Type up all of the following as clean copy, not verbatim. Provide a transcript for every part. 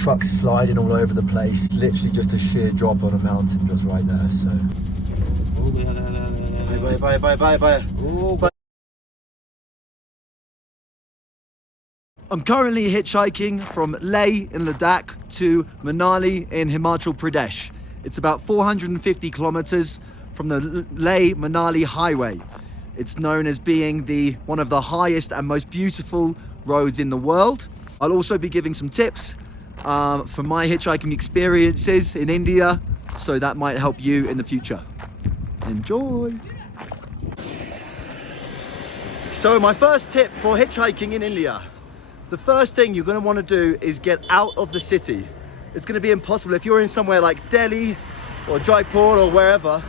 trucks sliding all over the place. Literally just a sheer drop on a mountain just right there. So. Bye. I'm currently hitchhiking from Leh in Ladakh to Manali in Himachal Pradesh. It's about 450 kilometers from the Leh-Manali highway. It's known as being one of the highest and most beautiful roads in the world. I'll also be giving some tips from my hitchhiking experiences in India, so that might help you in the future. Enjoy! So my first tip for hitchhiking in India. The first thing you're going to want to do is get out of the city. It's going to be impossible. If you're in somewhere like Delhi or Jaipur or wherever,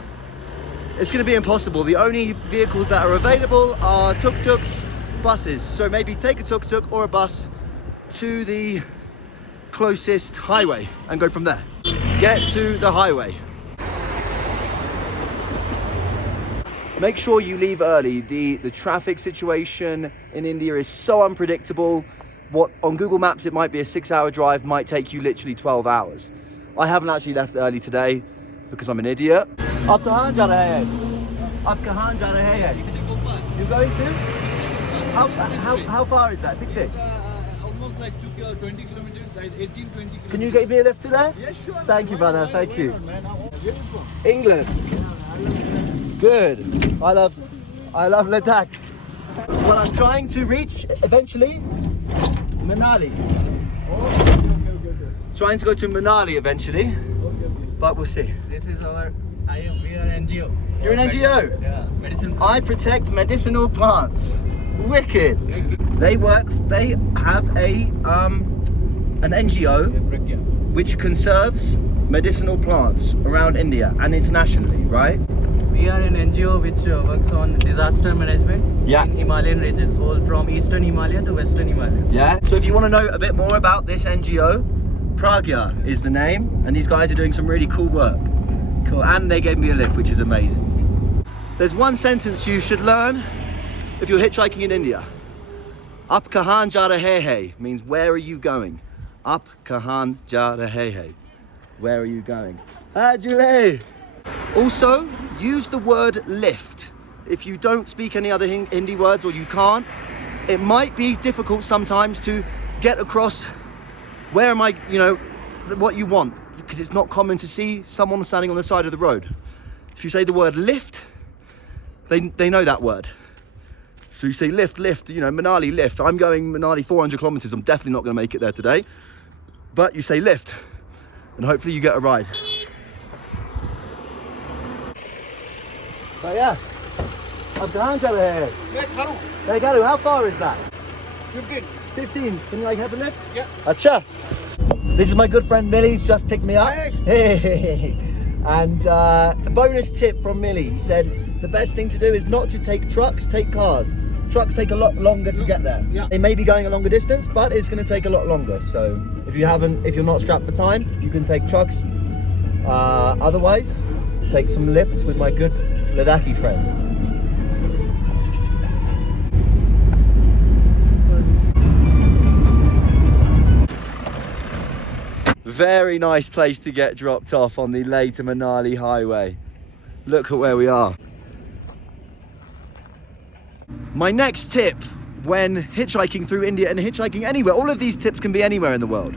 it's going to be impossible. The only vehicles that are available are tuk-tuks, buses. So maybe take a tuk-tuk or a bus to the closest highway and go from there. Get to the highway. Make sure you leave early. The traffic situation in India is so unpredictable. What on Google Maps it might be a 6-hour drive might take you literally 12 hours. I haven't actually left early today because I'm an idiot. Aap kahan ja rahe hain? Aap kahan ja rahe hain? You going to? How far is that? Dixie? Almost like 20 kilometers, 18, 20 kilometers. Can you get me a lift to there? Yeah, sure. Thank you, brother. Thank you. Where are you from? England. Good. I love Ladakh. Well, I'm trying to reach eventually Manali. Okay. Trying to go to Manali eventually, but we'll see. This is we are NGO. You're an NGO? Yeah, medicine. I protect medicinal plants. Wicked. They have an NGO which conserves medicinal plants around India and internationally, right? We are an NGO which works on disaster management in Himalayan regions, all from Eastern Himalaya to Western Himalaya. Yeah. So if you want to know a bit more about this NGO, Pragya is the name, and these guys are doing some really cool work. Cool. And they gave me a lift, which is amazing. There's one sentence you should learn if you're hitchhiking in India. Aap kahan ja rahe hai means where are you going? Aap kahan ja rahe hai. Where are you going? Ah, Julie. Also, use the word lift. If you don't speak any other Hindi words or you can't, it might be difficult sometimes to get across where am I, what you want, because it's not common to see someone standing on the side of the road. If you say the word lift, they know that word. So you say lift, Manali lift. I'm going Manali 400 kilometers. I'm definitely not going to make it there today. But you say lift, and hopefully you get a ride. So yeah, I'm going to Hey, Garu, how far is that? 15. Can I have a lift? Yeah. Acha. This is my good friend Millie. He's just picked me up. Hey. And a bonus tip from Millie. He said the best thing to do is not to take trucks, take cars. Trucks take a lot longer to get there. Yeah. They may be going a longer distance, but it's going to take a lot longer. So if you're not strapped for time, you can take trucks. Otherwise, take some lifts with my good Ladakhi friends. Very nice place to get dropped off on the Leh to Manali highway. Look at where we are. My next tip when hitchhiking through India and hitchhiking anywhere, all of these tips can be anywhere in the world,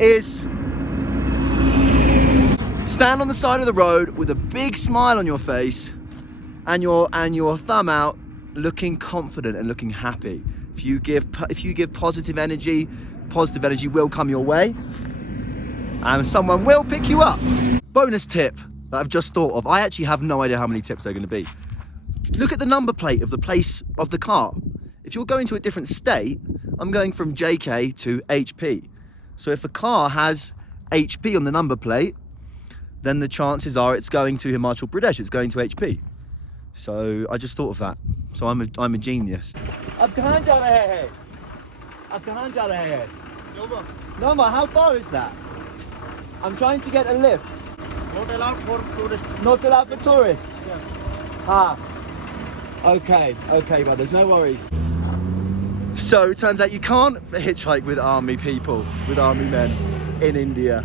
is stand on the side of the road with a big smile on your face and your thumb out, looking confident and looking happy. If you give positive energy will come your way. And someone will pick you up. Bonus tip that I've just thought of. I actually have no idea how many tips they're going to be. Look at the number plate of the place of the car. If you're going to a different state, I'm going from JK to HP. So if a car has HP on the number plate, then the chances are it's going to Himachal Pradesh, it's going to HP. So I just thought of that. So I'm a genius. Noma, how far is that? I'm trying to get a lift. Not allowed for tourists. Not allowed for tourists? Yes. Ah. Okay, brothers, no worries. So it turns out you can't hitchhike with army people, with army men. in India.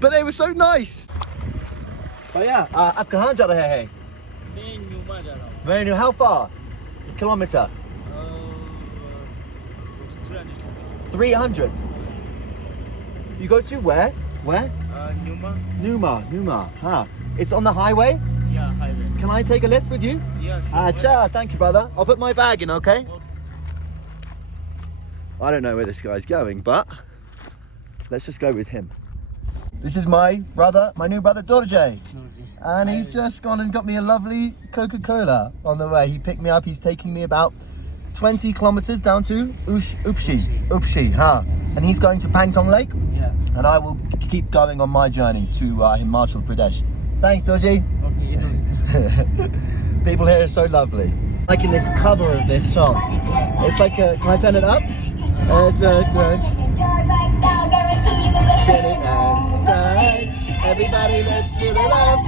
But they were so nice. Oh yeah, आप कहाँ जा रहे हैं? मैं pneuma जा रहा हूँ. Very new. How far? Kilometer? 300. You go to where? Where? Pneuma. Numa. Huh. It's on the highway? Yeah, highway. Can I take a lift with you? Yeah, sure. Acha, thank you, brother. I'll put my bag in, okay? I don't know where this guy's going, but let's just go with him. This is my brother, my new brother, Dorje. And he's just gone and got me a lovely Coca-Cola on the way. He picked me up. He's taking me about 20 kilometers down to Upshi, huh? And he's going to Pangtong Lake. Yeah. And I will keep going on my journey to Himachal Pradesh. Thanks, Dorje. Okay, yes. People here are so lovely. Like in this cover of this song. It's like a, can I turn it up? Everybody look to the left.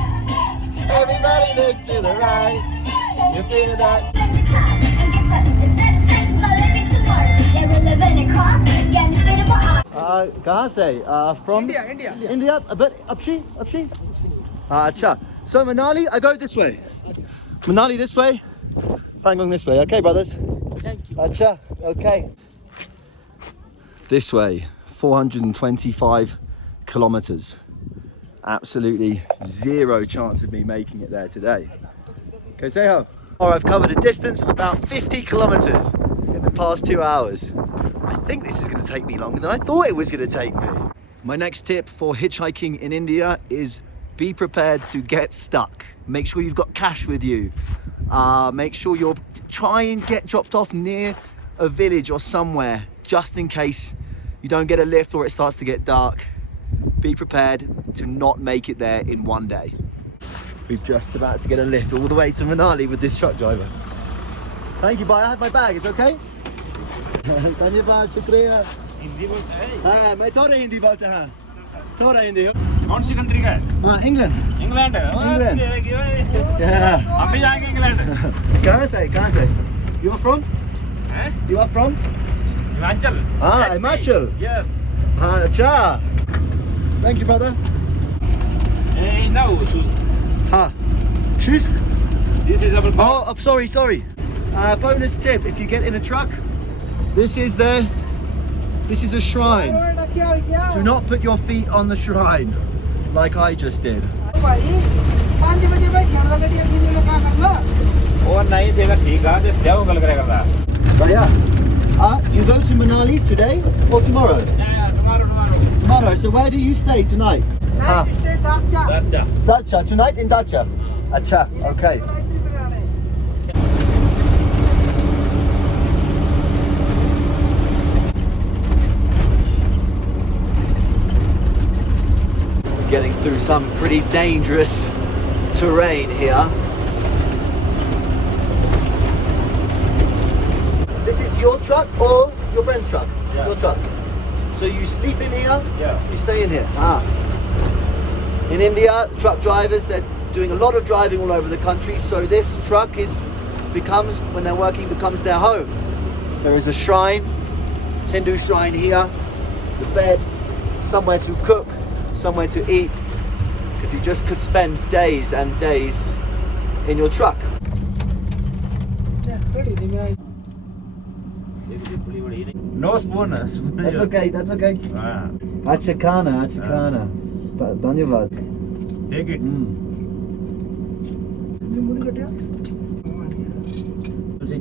Everybody look to the right. You feel that? कहाँ से? From India. A bit Upshi. Acha. So Manali, I go this way. Manali this way. Pangong this way. Okay, brothers. Thank you. Acha. Okay. This way, 425 kilometers. Absolutely zero chance of me making it there today. Okay, say ho. Or I've covered a distance of about 50 kilometers in the past 2 hours. I think this is going to take me longer than I thought it was going to take me. My next tip for hitchhiking in India is be prepared to get stuck. Make sure you've got cash with you. Make sure you're try and get dropped off near a village or somewhere, just in case you don't get a lift or it starts to get dark. Be prepared to not make it there in one day. We're just about to get a lift all the way to Manali with this truck driver. Thank you, bye. I have my bag. It's okay? धन्यवाद, शुक्रिया. हिंदी बोलता है? हाँ, मैं थोड़ा हिंदी बोलता हूँ. थोड़ा हिंदी. कौन सी कंट्री का है? हाँ, इंग्लैंड. इंग्लैंड है. इंग्लैंड. Yeah. हम भी जाएंगे इंग्लैंड. कहाँ से? You are from? हैं? You are from? Himachal. Ah, Himachal. Yes. Ah, acha. Thank you, brother. Hey, no. Ah, shoes? This is our. Oh, I'm sorry. Bonus tip: if you get in a truck, this is a shrine. Do not put your feet on the shrine, like I just did. और नहीं सेगा ठीक है तो क्या गल करेगा? So yeah, you go to Manali today or tomorrow? Yeah, tomorrow. Tomorrow. So where do you stay tonight? Dacha. Dacha. Tonight in Dacha. Acha. Okay. Getting through some pretty dangerous terrain here. This is your truck or your friend's truck? Yeah. Your truck. So you sleep in here? Yeah. You stay in here? Ah. In India, truck drivers, they're doing a lot of driving all over the country, so this truck becomes, when they're working, becomes their home. There is a shrine, Hindu shrine here, the bed, somewhere to cook, somewhere to eat, because you just could spend days and days in your truck. No spooners. That's okay. Achakana. Dhanyavad. Take it.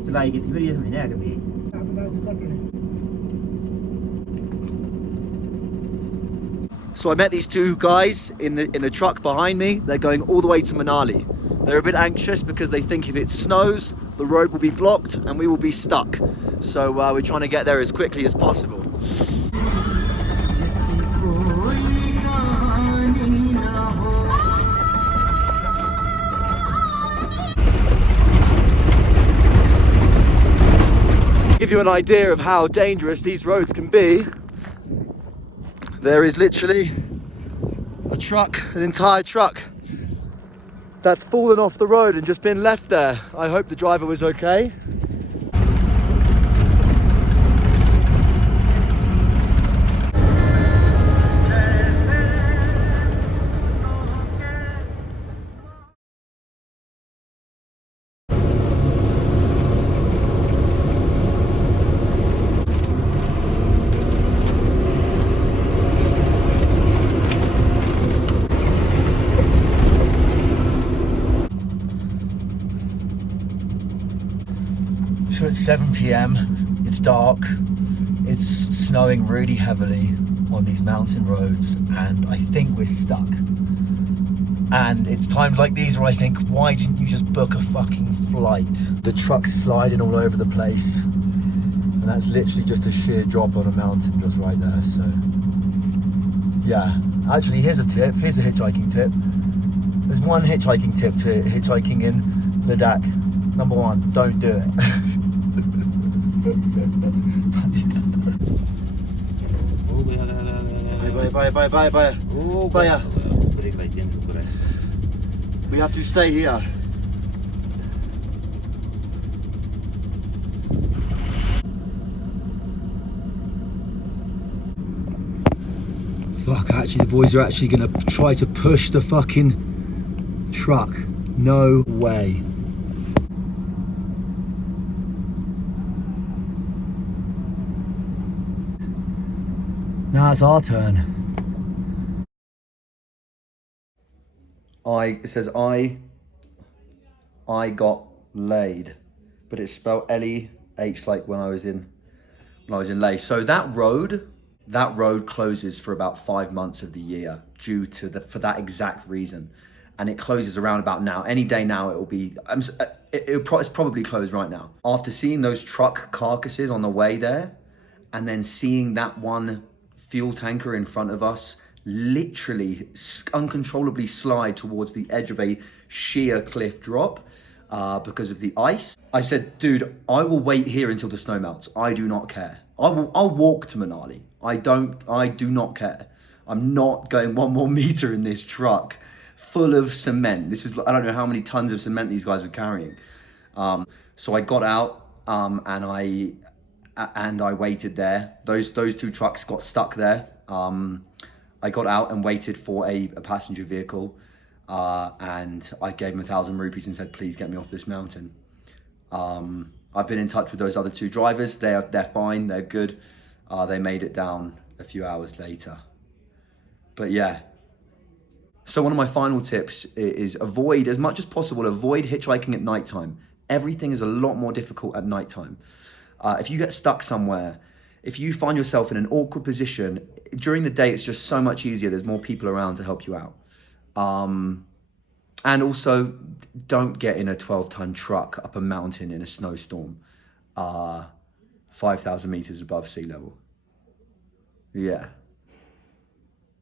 चलाई की थी फिर ये समझ नहीं आया कभी. So I met these two guys in the truck behind me. They're going all the way to Manali. They're a bit anxious because they think if it snows, the road will be blocked and we will be stuck. So we're trying to get there as quickly as possible. Give you an idea of how dangerous these roads can be. There is literally a truck, an entire truck, that's fallen off the road and just been left there. I hope the driver was okay. at 7 p.m. It's dark. It's snowing really heavily on these mountain roads, and I think we're stuck. And it's times like these where I think, why didn't you just book a fucking flight? The truck's sliding all over the place, and that's literally just a sheer drop on a mountain just right there. So yeah, actually, here's a tip. Here's a hitchhiking tip. There's one hitchhiking tip to hitchhiking in Ladakh. Number one, don't do it. Bye. We have to stay here. Fuck, actually the boys are actually gonna try to push the fucking truck. No way. Now it's our turn. It says I got laid, but it's spelled L-E-H like when I was in Leh. So that road closes for about 5 months of the year due to for that exact reason, and it closes around about now. Any day now it will be. It's probably closed right now. After seeing those truck carcasses on the way there, and then seeing that one fuel tanker in front of us literally uncontrollably slide towards the edge of a sheer cliff drop because of the ice, I said, dude, I will wait here until the snow melts. I do not care. I'll walk to Manali. I do not care. I'm not going 1 more meter in this truck full of cement. This was, I don't know how many tons of cement these guys were carrying. So I got out and I waited there. Those 2 trucks got stuck there. I got out and waited for a passenger vehicle, and I gave him 1,000 rupees and said, please get me off this mountain. I've been in touch with those other 2 drivers. They're fine, they're good. They made it down a few hours later. But yeah. So one of my final tips is avoid, as much as possible, avoid hitchhiking at nighttime. Everything is a lot more difficult at nighttime. If you get stuck somewhere, if you find yourself in an awkward position, during the day, it's just so much easier. There's more people around to help you out. And also, don't get in a 12-ton truck up a mountain in a snowstorm, 5,000 meters above sea level. Yeah.